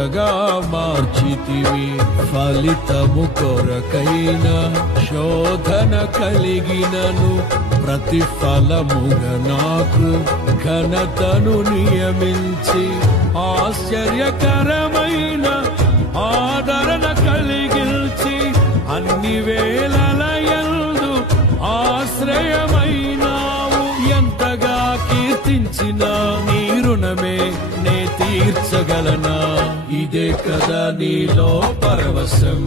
తోటగా మార్చితివి. ఫలితము కొరకైన శోధన కలిగినను. ప్రతిఫలముగా నాకు ఘనతను నియమించి ఆశ్చర్యకరమైన ఆదరణ కలిగించి అన్ని వేళలయందు ఆశ్రయమైనావు. ఎంతగా కీర్తించిన నీ రుణమే నే తీర్చగలనా? ఇదే కదా నీలో పరవశం.